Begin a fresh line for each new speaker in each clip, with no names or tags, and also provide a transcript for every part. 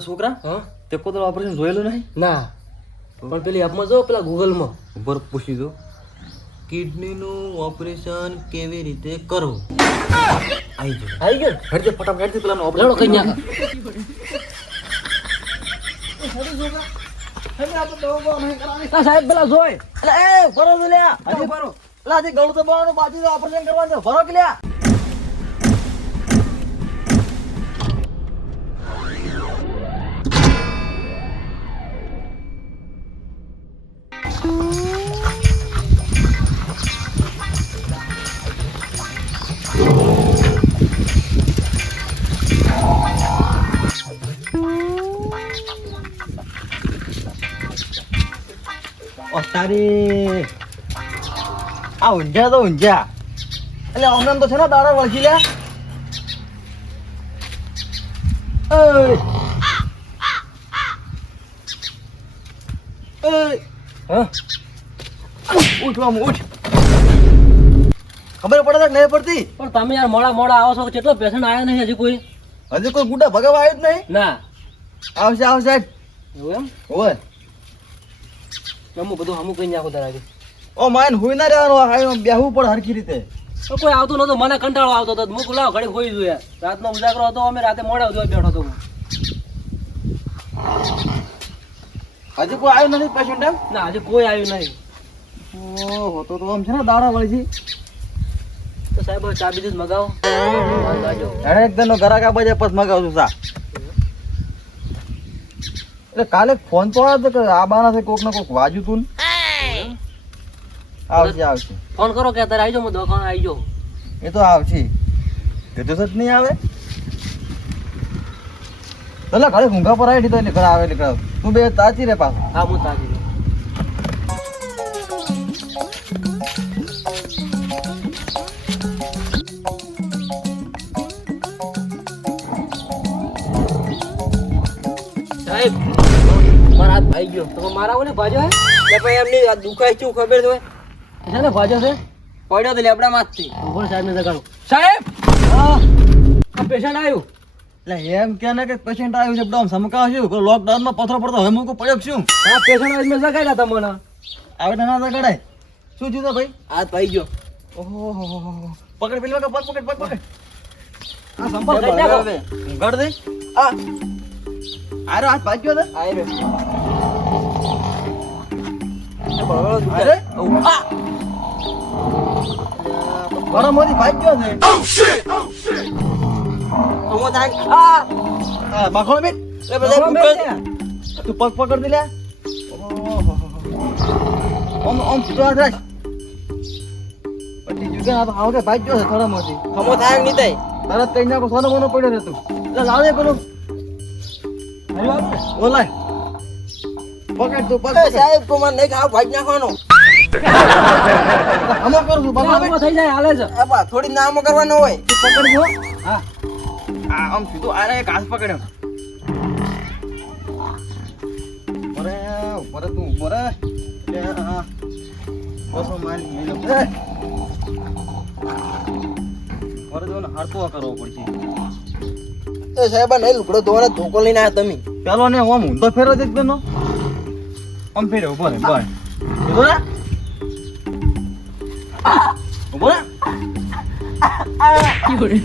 છોકરા?
હા?
તે કોતર ઓપરેશન જોયેલું નહીં?
ના. પણ પેલી એપમાં જો પેલા ગૂગલમાં
ઉપર પૂછી દો. કિડનીનું ઓપરેશન કેવી રીતે કરવું? આવી ગયો.
આવી ગયો?
હેડજે ફટાફટ હેડજે પેલાનું
ઓપરેશન કઈ નાખ સાહેબ પેલા
એટલે એ તો લ્યા. હજી ભરો એટલે હજી ગળું દબાવવાનું બાજુ ઓપરેશન કરવાનું ફરો કે લ્યા. તારી આ ઊંઝા તો ઊંઝા એટલે હમણાં તો છે ને દાડા વળગી.
હા?
ઉઠ આમ ઉઠ. ખબર પડે નહીં પડતી?
પણ તમે યાર મોડા મોડા આવો છો કેટલો પેશન્ટ આવ્યા નહીં હજી કોઈ?
હજી કોઈ ગુડા ભગાવા આવ્યો જ નહીં?
ના.
આવશે આવશે.
એવું એમ?
ઓય
અમુક બધું હમું કઈ નાખું તારા
ઓ માયન હુઈ ના રહેવાનું આ બેહવું પડે હરખી રીતે.
તો કોઈ આવતું નતો મને કંટાળો આવતો હતો. મૂક લાવ ઘડી ખોઈ જોઈએ રાતનો ઉજાગરો હતો અમે રાતે મોડા ઉજવા બેઠો હતો.
હજી કોઈ આવ્યું નથી પેશન્ટ
ના હજી કોઈ આવ્યું નહીં.
ઓહો તો તો આમ છે ને દાડા વળગી
તો સાહેબ ચાબી જ મગાવો.
અરે એકદમ ઘરાક આ બાજુ પછી મગાવશું સા એટલે કાલે ફોન તો આવ્યો કે આ બાના કોક ને કોક વાજુ તું. આવશે આવશે
ફોન કરો કે અત્યારે આવી જાઓ હું દવાખાને આવી જાઉં.
એ તો આવશે કીધું જ નહીં આવે. એટલે ઘરે ઊંઘા પર આવી દીધો એટલે ઘરે આવે એટલે. તું બે તાચી રે પાછો.
હા હું તાજી હાથ ભાઈ ગયો. તો મારા ઓને ભાજો હે?
કે ભાઈ એમની આ દુખાય શું ખબર તો
છે ને ભાજો છે?
પડ્યો તો લેબડા માંથી
ઉપર સાહેબ ને જગાડો સાહેબ! આ પેશન્ટ આવ્યું.
એટલે એમ કે ને કે પેશન્ટ આવ્યું છે એકદમ સમકાવશું લોકડાઉનમાં પથરો પડતો હવે મૂકું પડ્યો છું
આ પેશન્ટ આવી મેં જગાડ્યા તમને.
આવે ના ના શું થયું ભાઈ?
હાથ ભાઈ ગયો.
ઓહો પકડ પેલી વખત પકડ પકડ પકડ.
આ સંપર્ક
ગળ દે.
આ
આરો હાથ ભાગ્યો દે
આય રે આ
ભાઈ ગયો છે
તો આ
માખો બેટ
એ બધા દુખાય
તું પગ પકડ દે લે. ઓમ ઓમ તો રાખ પછી જુગે આ હાવ કે ભાગ્યો છે થોડા મોથી
હમો થાય કે તઈ
તરત કઈ નાખો સોનો મોનો પડ્યો રે તું એટલે લાવ પેલું બોલાય પકડ તું પકડ
સાહેબ તો મને ખાવ ભાઈ નાખવાનો.
હમો કરું છું પકડ
થઈ જાય હાલે છે.
આ થોડી નામો કરવાનો હોય.
પકડ જો.
હા.
આ આમ સીધો આ એક હાથ પકડ્યો ઉભરે ઉભરે તું એ આ મારી મેલો એ. ઉભરે જો ને હારતો કરવો પડશે.
એ સાહેબ આ નહીં લુકડો ધોવાના ધોકો લઈને આવ્યા તમે.
પેલો ને ઓમ ઊંધો ફેરો જ એકદમ નો આમ ફેરે ઊભો રે બસ ઊભો રે ઊભો રે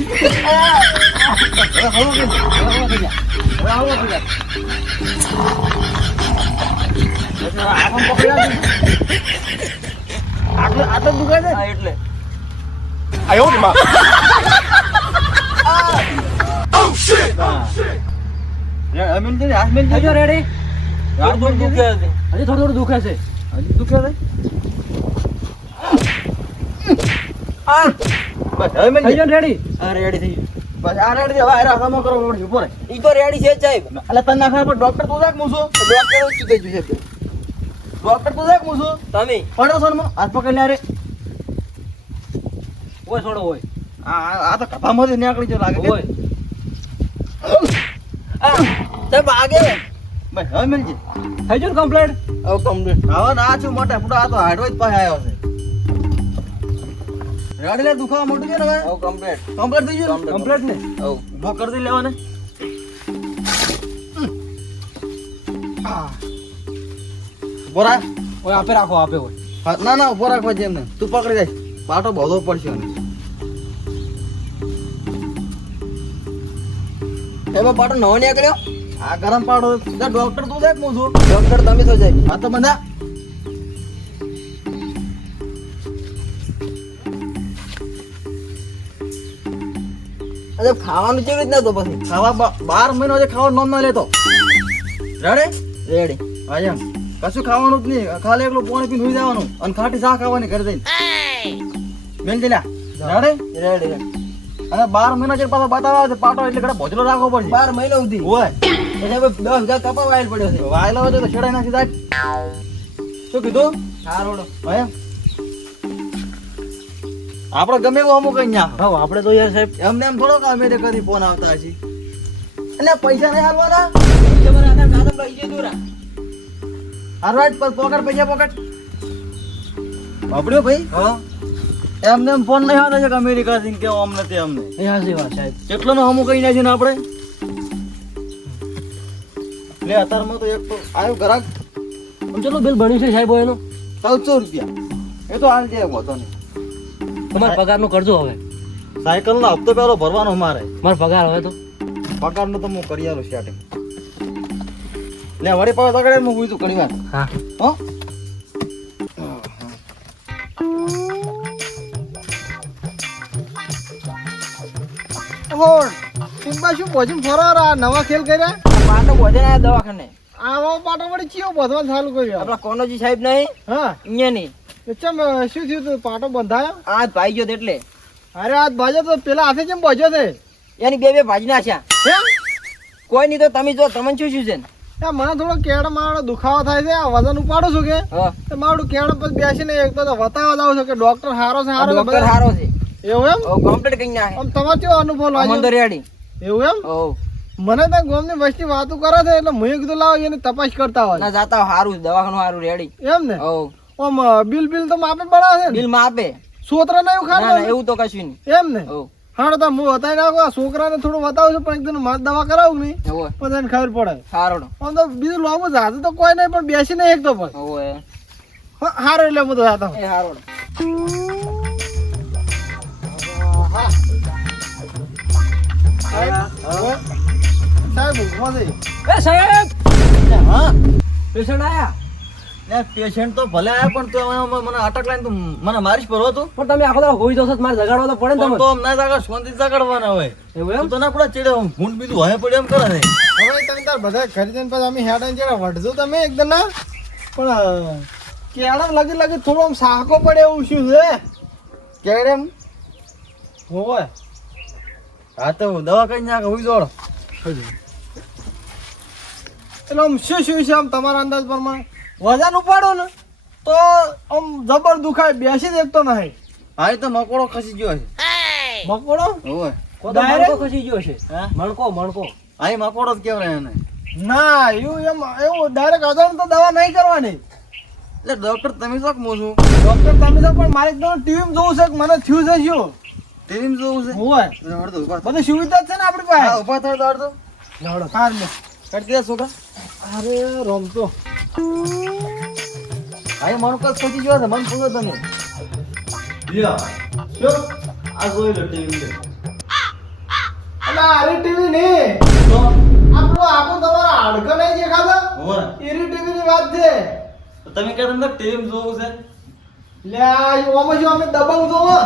એટલે
દે ને, હાથ મેલ દે.
થઈ ગયો રેડી
હાથ મેલ દે.
દુખે છે
હજી થોડું થોડું દુખે છે.
હજી દુખે છે? આ. બસ હવે મેલ
થઈ ગયો રેડી
થઈ
બસ આ રેડી. હવે આ રાખામાં કરો.
ઈ તો રેડી છે સાહેબ.
એટલે તને નાખવા પર ડોક્ટર તું જાક મૂછો
ડોક્ટર શું કહી છે
ડોક્ટર તું જાક મૂછો
તમે?
પડો સોનમાં હાથ પકડી લે રે આ આ- આ તો કપામાંથી નીકળી જો લાગે
હોય
આ આગે.
બસ હવે મિલજી.
થઈ
છું મોટે પૂરો આ તો હાડો જ આવ્યો છે. રડી લે મોટું છે ને ને? લેવાને. બોરા.
ઓય આપે રાખો આપે
ના ના ઊભો રાખવા જેમ ને તું પકડી જાય પાટો બધો પડશે
એમાં પાટો નવો નીકળ્યો?
આ ગરમ પાડો. ડોક્ટર તું દેખ હું છું.
ડોક્ટર તમે તો જાય.
હા તો બધા
અરે ખાવાનું કેવી રીતના તો પછી?
ખાવા બાર મહિનો જે ખાવા નોંધ ના લેતો. રેડે
રેડી
આજે કશું ખાવાનું જ નહીં. ખાલી એકલું પાણી પીને સુઈ જવાનું અને ખાટી શા ખાવાની ઘરે જઈને. બેન દિલ્યા રેડે
રેડી
અને બાર મહિના જે પાછા બતાવવા છે પાટો એટલે ઘરે ભોજલો રાખવો પડશે.
બાર મહિના સુધી?
ઓય.
એટલે દસ હજાર કપા વાયલ પડ્યો છે.
વાયલો હોય તો છેડાઈ નાખી શું કીધું?
હા રોડો.
આપણે ગમે એવું અમુક કઈ ના
હા આપણે તો યાર સાહેબ
એમને એમ થોડો અમે તે કદી ફોન આવતા હજી એટલે પૈસા નહીં હાલવાના?
તમારે આધાર કાર્ડ લઈ
પર પોકેટ પૈસા પોકેટ બાપડ્યો ભાઈ? હા. એમને એમ ફોન નહીં આવતા છે અમેરિકા થી કે અમને તે અમને.
એ હાચી વાત સાહેબ.
કેટલો નો હમું કઈ નાખી ને આપણે? લે અત્યારમાં તો એક તો આવ્યો ગ્રાહક.
આમ ચલો બિલ બન્યું છે સાહેબ એનું?
ચૌદસો રૂપિયા. એ તો હાલ જાય વાંધો નહીં.
તમારા પગારનું કરજો હવે.
સાયકલ નો હપ્તો પેલો ભરવાનો મારે.
મારો પગાર હવે તો.
પગારનું તો હું કરી આલું સ્ટાર્ટિંગ લે વળી પાછો તગડે હું તું ઘણી વાર.
હા.
હો?
હોળ સિમ્બા શું પોજીમ ફરાર? આ નવા ખેલ કર્યા?
પાટો ભોજન આયા દવાખાને.
આવા પાટો વળી ચિયો બધવા ચાલુ કર્યો?
આપણા કોનોજી સાહેબ નહીં
હા.
અહીંયા નહીં.
ચમ શું થયું તું? પાટો બંધાયો?
આ ભાઈ ગયો એટલે.
અરે આ બાજુ તો પેલા હાથે કેમ ભજ્યો છે
એની બે બે ભાજી નાખ્યા કોઈ નહીં તો તમે જો તમને શું શું છે?
મને થોડો કેળ મારો દુખાવો થાય છે આ વજન ઉપાડું છું કે? મારું કેળ પર બેસીને એક તો વતાવા જાવ છું કે ડોક્ટર સારો છે સારો
ડોક્ટર સારો છે.
એવું એમ?
કમ્પ્લીટ કઈ નાખે.
તમારે કેવો અનુભવ લાગ્યો?
રેડી.
એવું એમ?
ઓ
મને તો ગોમની વસ્તી વાતો કરે છે એટલે મેં કીધું લાવો એની તપાસ કરતા હોય.
ના જાતા સારું દવાખાનું સારું રેડી
એમ ને? ઓમ બિલ બિલ તો માપે બનાવે છે
બિલ માપે.
સોત્ર નહીં
ના ના
ખાતો
એવું તો કશું નહીં.
એમ ને? હા તો હું બતાવી નાખો આ છોકરાને થોડું બતાવું છું પણ એકદમ મારે દવા કરાવું નહીં પછી એને ખબર પડે.
સારો
આમ તો બીજું લાંબુ જાતું તો કોઈ નહીં પણ બેસીને એક તો પણ સારું હારું એટલે હું તો જાતો
એ હારો
સાહેબ ઊભો છે.
એ સાહેબ!
હા?
પેશન્ટ આયા?
ને પેશન્ટ તો ભલે આયા પણ તો મને અટક લાઈન તો મને મારીશ પરવો તું.
પણ તમે આખો દાડો હોઈ જશો તો મારે જગાડવા તો પડે ને તમે
તો આમ ના જાગા શાંતિ જગાડવાના હોય.
એવું એમ?
તો ના પડે ચીડે ભૂંડ બીજું હોય પડે એમ કરે છે.
હવે તમે તાર બધા ખરીદીને પછી અમે હેડાને જરા વઢજો તમે એકદમ ના? પણ કેળા લગી લગી થોડો આમ સાહકો પડે એવું શું છે?
એમ?
હોય
હા તો દવા કઈ નાખ હોઈ જોડ
એટલે આમ શું શું છે આમ તમારા અંદાજ પ્રમાણે? વજન ઉપાડો ને તો આમ જબર દુખાય બેસી દેખતો નહીં.
હા એ તો મકોડો ખસી ગયો છે.
મકોડો?
હોય
મણકો ખસી ગયો છે. મણકો મણકો.
હા મકોડો જ કેવરાય એને.
ના એવું એમ એવું ડાયરેક્ટ અજાણ તો દવા નહીં કરવાની.
એટલે ડોક્ટર તમે શોખ હું છું?
ડોક્ટર તમે તો પણ મારી તો ટીવી જોવું છે મને થયું છે શું?
ટીવી જોવું છે?
હોય બધી સુવિધા જ છે ને આપણી પાસે.
ઊભા થાય તો અડધો
લડો કાર લે.
કરતી દે છોકરા.
અરે રમતો
એ મણકો જ ખસી ગયો છે મન પૂછો તમે. લ્યો શું? આ જોઈ લો ટીવી
એટલે આરી ટીવી
ને
આપણો આખો તમારો હાડકો નહીં દેખાતા? એરી ટીવી ની વાત છે.
તો તમે કહેતા તમને ટીવી જોવું છે?
લે ઓમાં જો અમે દબંગ જોવો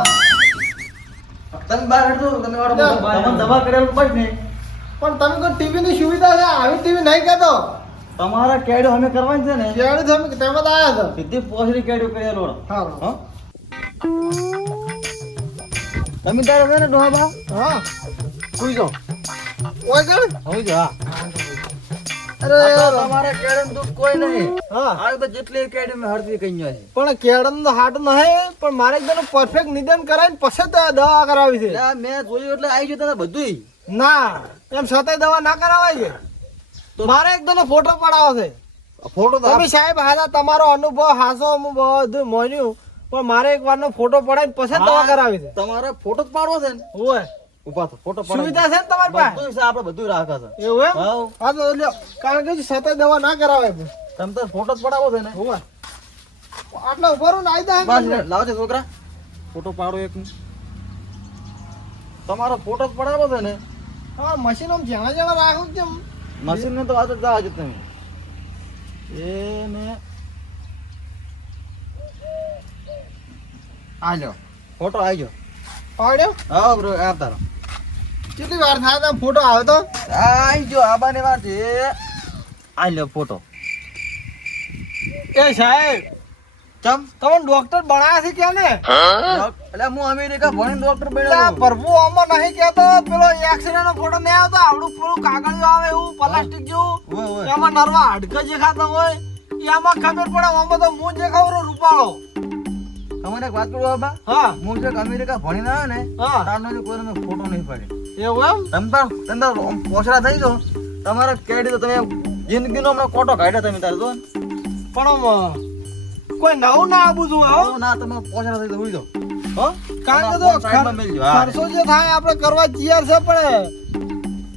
તમે બહાર હટજો તમે વાળો તમને દવા કરેલું પણ નહીં
પણ તમે કોઈ ટીવી ની સુવિધા છે? આવી ટીવી નહીં કહેતો.
તમારા કેડો અમે કરવાની છે ને.
કેળી તમે તમે તો આયા છો.
સીધી પોસરી કેડો રોડ.
હા
તમે તારે ને ડોહાબા
હા.
સુઈ જાઓ.
ઓય કર
સુઈ જા
અરે
તો તમારા કેડમ દુઃખ કોઈ નહીં.
હા.
આ તો જેટલી કેડી મેં હળતી કઈ છે.
પણ કેડન તો હાટ નહીં પણ મારે એકદમ પરફેક્ટ નિદાન કરાવીને પછી તો દવા કરાવી છે.
મેં જોયું એટલે આવી ગયું તને બધુંય.
ના એમ છતાંય દવા ના કરાવાય છે. મારે એકદમ ફોટો પડાવો છે.
ફોટો
તમે સાહેબ હાજા તમારો અનુભવ હાસો હું બધું મોન્યું પણ મારે એક વારનો ફોટો પડાવીને પછી દવા કરાવી છે.
તમારે ફોટો જ પાડવો છે ને?
હોય
ઊભા તો ફોટો
સુવિધા છે ને તમારી પાસે?
બધું છે આપણે બધું રાખે છે.
એવું એમ? હા. તો લ્યો કારણ કે સતત દવા ના કરાવે
તમે તો ફોટો જ પડાવો છે ને?
હોય આટલા ઊભા રહું ને આઈ
દે લાવજો છોકરા. ફોટો પાડો એક તમારો ફોટો જ પડાવો છે ને?
તમારા મશીનો જ્યાં જણા જણા રાખો કેમ?
મશીન ને તો વાત જ જવા જ તમે. એને આ લ્યો ફોટો આવી ગયો
પાડ્યો
હા બ્રો આવતા તારો
કેટલી વાર થાય તમે ફોટો આવે તો?
આઈ ગયો આબાને વાત છે. આ લ્યો ફોટો.
એ સાહેબ
ચમ
તમે ડોક્ટર બનાયા છે ક્યાં ને
એટલે હું અમેરિકા ભણીને ડોક્ટર બન્યો
પ્રભુ અમો નહીં કેતો પેલો એક્સરે નો ફોટો નહીં આવતો. આવડું પેલું કાગળ આવે એવું પ્લાસ્ટિક જેવું. એમાં નરવા હાડકા જે ખાતા હોય એ આમાં ખબર પડે આમાં તો હું જે ખાવ રૂપાળો.
તમારે એક વાત કરું બાબા?
હા.
હું જે અમેરિકા ભણીને આવ્યો ને તારનો જે કોઈને ફોટો નહીં પડે.
એવું એમ?
તમે તાર તમે તાર આમ થઈ જાઓ. તમારે કેડી તો તમે જિંદગીનો હમણાં કોટો કાઢ્યા તમે તારે તો
પણ કોઈ નવું ના આવું જોઈએ હો?
ના તમે પોસડા થઈ ઉઈ જાઓ હો?
કારણ કે.
હા.
ખર્ચો જે થાય આપણે કરવા તૈયાર છે પણ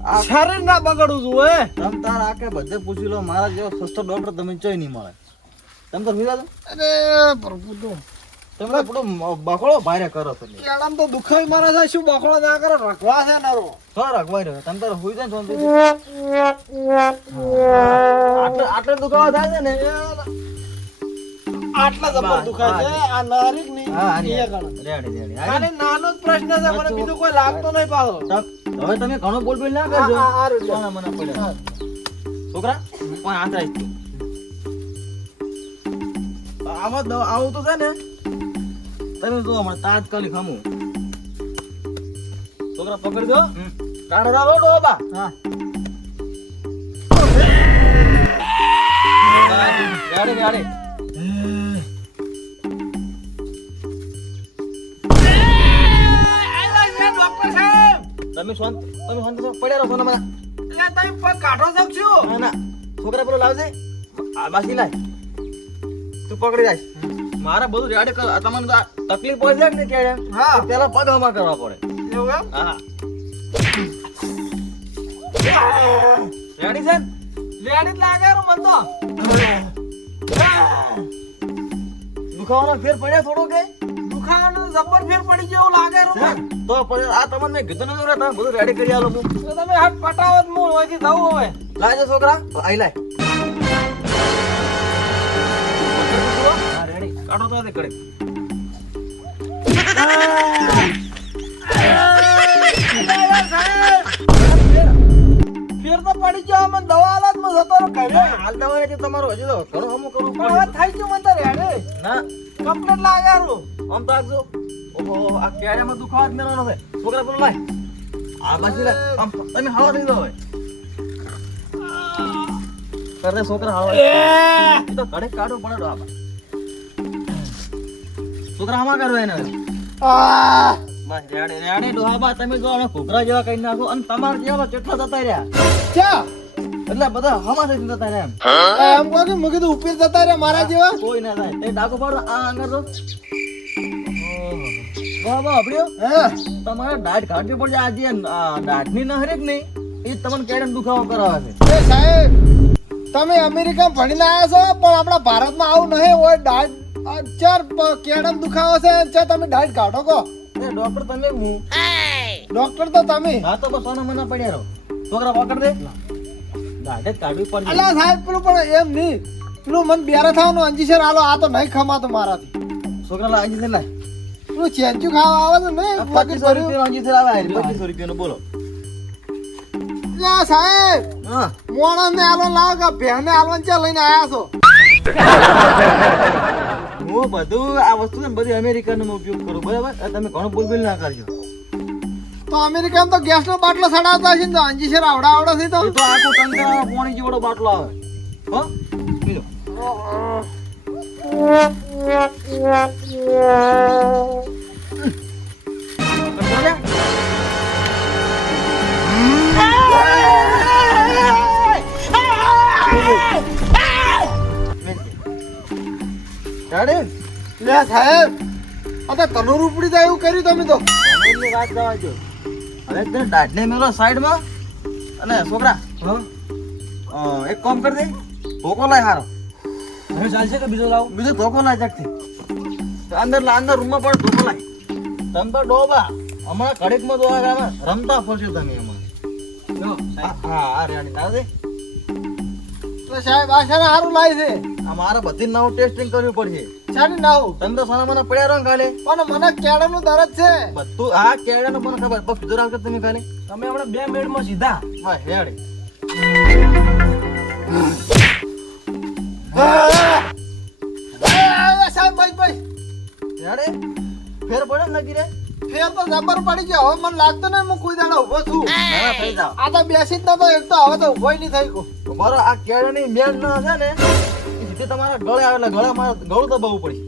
આ
શરીર ના બગડવું જોઈએ
તમે તાર આકે બધે પૂછી લો મારા જેવો સસ્તો ડોક્ટર તમે ચોય નહીં મળે. તમે તો જાઓ
અરે પ્રભુ તો
તમે તો પેલો બખડો ભારે કરો છો.
આમ તો દુખાઈ મારે છે શું બખડો ના કરે? રખવા છે નરો.
તો રખવાઈ રહ્યો. તમે તાર સુઈ જાય. આટલે આટલે દુખાવા થાય છે ને?
આટલા જબર દુખાય છે આ
નારીકની. રેડી રેડી
આને નાનો જ પ્રશ્ન છે મને બીજું કોઈ લાગતો નહીં પાછો.
હવે તમે ઘણો બોલ બોલ ના કરજો.
આ- રીતે.
મને પડ્યા છોકરા પણ હાથ રાખ આમાં દો આવું તો છે ને. તમે જો હમણાં તાત્કાલિક હમું. છોકરા પકડજો. કાઢો રાવો ડોબા.
હા.
ગાડી ગાડી. તમે શાંત તમે શાંત. પડ્યા રહો સોના મને
તમે પગ કાઢો છો શું?
ના ના. છોકરા પેલો લાવજે. આ બાકી લાય. તું પકડી જાય મારે બધું રેડ કર તમને તો તકલીફ પડી ને કે
હા.
પેલા પગ હમા કરવા પડે.
એવું એમ?
હા રેડી છે?
રેડી લાગે રો મન તો.
દુખાવાનો ફેર પડ્યા થોડો કે?
જબર ફેર પડી ગયો લાગે રો
તો પણ આ તમને મેં કીધું નતું રે, તમે બધું રેડી કરી આલો હું
તો તમે હાથ પટાવો જ હું અહીંથી જવું હવે.
લાવજો છોકરા આઈ લાય. કાઢો તો કરે
ફેર તો પડી ગયો મને દવા હાલતમાં જતો રહો ઘરે.
હાલ દવા તમારું હજી તો ઘણો હમું કરવું
પણ હવે થઈ ગયું મને તો રેડે
ના.
કમ્પ્લેટ લાગ્યા રો.
આમ તો આગજો ઓહો આ કેળામાં દુખાવા જ મેળવાનો છે છોકરા પેલું લાય આ બાજુ લાય આમ તમે હવા થઈ જાઓ હવે કરે છોકરા હવા એ તો ઘડે કાઢવું પડે ડો છોકરા આમાં કરવા એને બસ રેડે રેડે ડોહાબા તમે જો હમણાં ઘૂઘરા જેવા કઈ નાખો અને તમારા જેવા કેટલા જતા રહ્યા
ચા
એટલે બધા હમા થઈ જતા રહ્યા એમ
એમ કહો કે મેં કીધું ઉપર જતા રહ્યા મારા જેવા
કોઈ ના થાય ડાકો પાડો આ આગળ તો ડોહાબા અભડ્યો.
હે?
તમારે દાઢ કાઢવી પડશે. આજે દાઢની નહરે જ નહીં એ તમને કેડમ દુખાવો કરાવે છે.
એ સાહેબ તમે અમેરિકા ભણીને આવ્યા છો પણ આપણા ભારતમાં આવું નહીં હોય. દાઢ પ- કેડમ દુખાવો છે ચાર તમે દાઢ કાઢો કો
એ ડોક્ટર તમે હું?
ડોક્ટર તો તમે.
હા તો બસ મને મના પડ્યા રહો. છોકરા પકડ દે. દાઢે કાઢવી પડશે.
અલા સાહેબ પેલું પણ એમ નહીં. પેલું મન બેરા થવાનું અંજીસર આલો આ તો નહીં ખમાતો મારાથી.
છોકરા લાગી છે લાય.
પેલું ચેન્ચું ખાવા આવે છે ને
પચીસો. રૂપિયા આજી આવે પચીસો રૂપિયાનું બોલો.
લા સાહેબ
હા.
મોણસ ને આલો લાવ કે ભેણ ને આલવાન ચા લઈને આયા છો?
હું બધું આ વસ્તુ ને બધી અમેરિકાનો ઉપયોગ કરું બરાબર? તમે ઘણું બોલબોલ ના કરજો.
તો અમેરિકામાં તો ગેસ નો બાટલો સડાવતા છે તો તો શેર આવડા આવડા છે તો?
આખું ટંકા પોણી જેવડો બાટલો આવે. હો પીલો. કરજો
સાહેબ આ તો તનુર જાય એવું કર્યું તમે તો.
પનીરની વાત તને સાઈડમાં. અને છોકરા અ, એક કામ કરી દે. ભોકો લાય હારો.
હવે ચાલશે કે બીજો લાવો?
બીજો ધોકો ના જાગતી અંદર લા- અંદર રૂમમાં પણ ધોકો લાય. તમે તો ડોબા. હમણાં કડીકમાં તો આ રમતા ફરશો તમે એમાં હા હા રેડી. ના દે.
તો સાહેબ આ શાના સારું લાય છે?
આ મારે બધી નવું ટેસ્ટિંગ કરવું પડશે.
શાની નાવું?
તમે સાના મને પડ્યા રહો ને કાલે.
પણ મને કેળાનું દરજ છે.
બધું આ કેળાનું મને ખબર. બસ કીધું રાખજો તમે કાલે
તમે હમણાં બે મિનિટમાં સીધા.
હા રેડી.
બસ
ફેર પડે ને નક્કી
ફેર તો જબર પડી ગયો હવે મને લાગતું નહીં હું. કોઈ દાડો ઊભો છું
ના ના, થઈ જાવ
આ તો બેસી જ નતો એક તો હવે તો ઊભો નહીં થઈ ગયો
બરો આ કેળાની મેળ ન હશે ને સીધી તમારા ગળે આવે એટલે ગળા મારે ગળું દબાવવું પડશે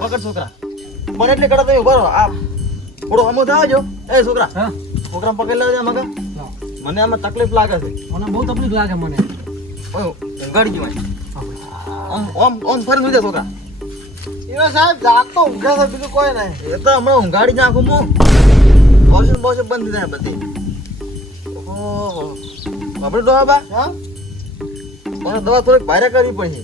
પકડ છોકરા મને એટલે કડા તમે ઊભા રહો આ થોડો અમો આવજો એ છોકરા પકડી લેજો મગા મને આમાં તકલીફ લાગે છે.
મને બહુ તકલીફ લાગે મને.
ઊંઘાડી જવાય ઓમ ઓમ ઓમ ફરી સુઈ જા છોકરા.
એનો સાહેબ જાગતો ઊંઘે છે બીજું કોઈ નહીં.
એ તો હમણાં ઊંઘાડી નાખું હું. બોશન બોશન બંધ થઈ જાય બધી. ઓહો. આપણે દવા બા.
હા?
મને દવા થોડીક ભારે કરવી પડશે.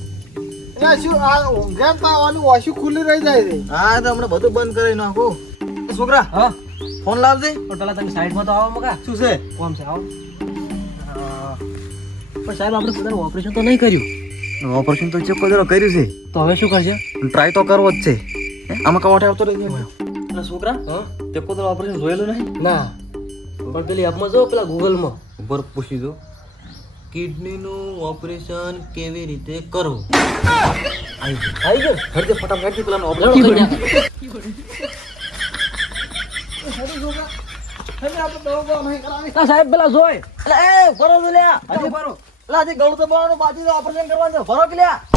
એટલે શું આ ઊંઘે તો ઓલી ઓછી ખુલ્લી રહી જાય છે?
હા તો હમણાં બધું બંધ કરી નાખું. છોકરા
હા?
ફોન લાવજે.
પણ પેલા તમે સાઈડમાં તો આવો મગા.
શું છે?
કોમ છે આવો. પણ સાહેબ આપણે પોતાનું ઓપરેશન તો નહીં કર્યું.
ઓપરેશન તો ચેક કર્યું છે.
તો હવે શું કરશે?
ટ્રાય તો કરવો જ છે? આમાં કવાટે આવતો રહી
એટલે છોકરા?
હા? તે કોઈ ઓપરેશન જોયેલું નહીં?
ના. પણ પેલી એપમાં જો પેલા ગૂગલમાં
ઉપર પૂછી દો. કિડનીનું ઓપરેશન કેવી રીતે કરવું? આવી ગયું.
આવી ગયો?
હરજે ફટાફટ પેલા ઓપરેશન
કરી સાહેબ પેલા જોય.
એટલે એ ભરો લ્યા
હજી બરો
એટલે હજી ગળું તો બાજુ ઓપરેશન કરવાનું ભરો કે લ્યા?